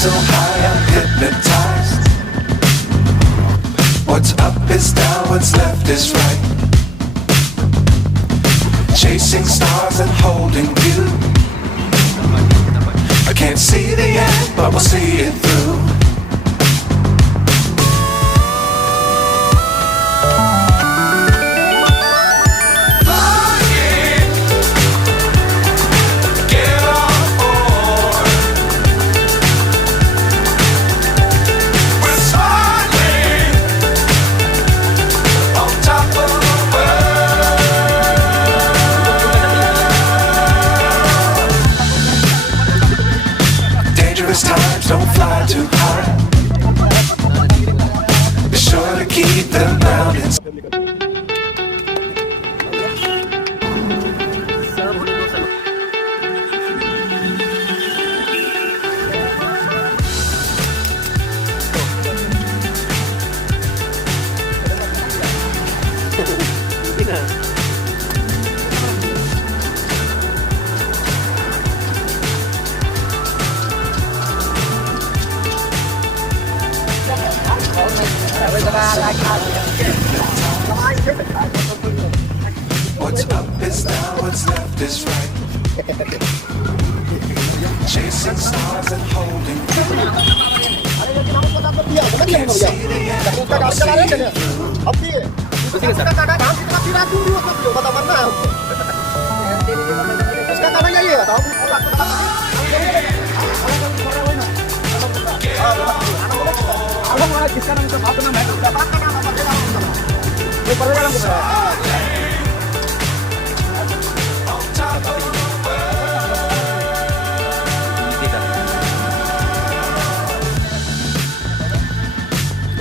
So high I'm hypnotized. What's up is down, what's left is right. Chasing stars and holding you. I can't see the end, but we'll see it through. Times don't fly too high. Be sure to keep them mountains. What's up is down, what's left is right. Chasing stars and holding you. Can't see the end, but I'll see it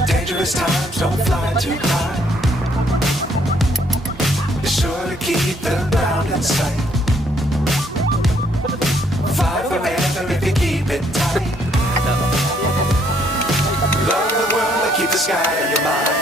Dangerous times don't fly too high. Be sure to keep the ground in sight. Fly forever if you keep it tight. Love the world and keep the sky in your mind.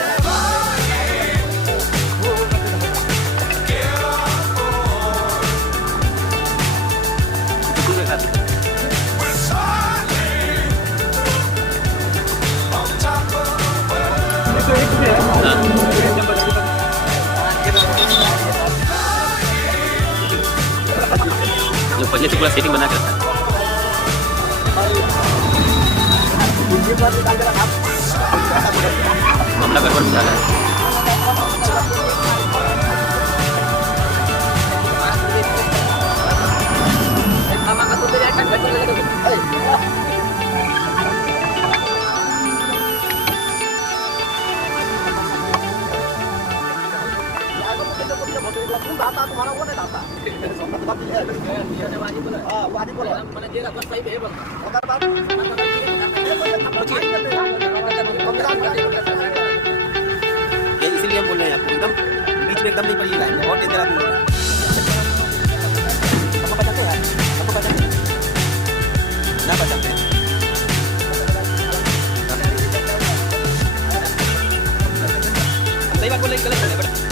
जो पहले से पूरा setting बना कर रखा मामला गड़बड़ बुझा रहा है। दाता तुम्हारा वो नहीं दाता इसलिए हम बोल रहे हैं आपको एकदम बीच में एकदम नहीं पड़ी लाइन बहुत डेंजर आदमी है। ना बचाते हैं सही बात बोले गलत है बट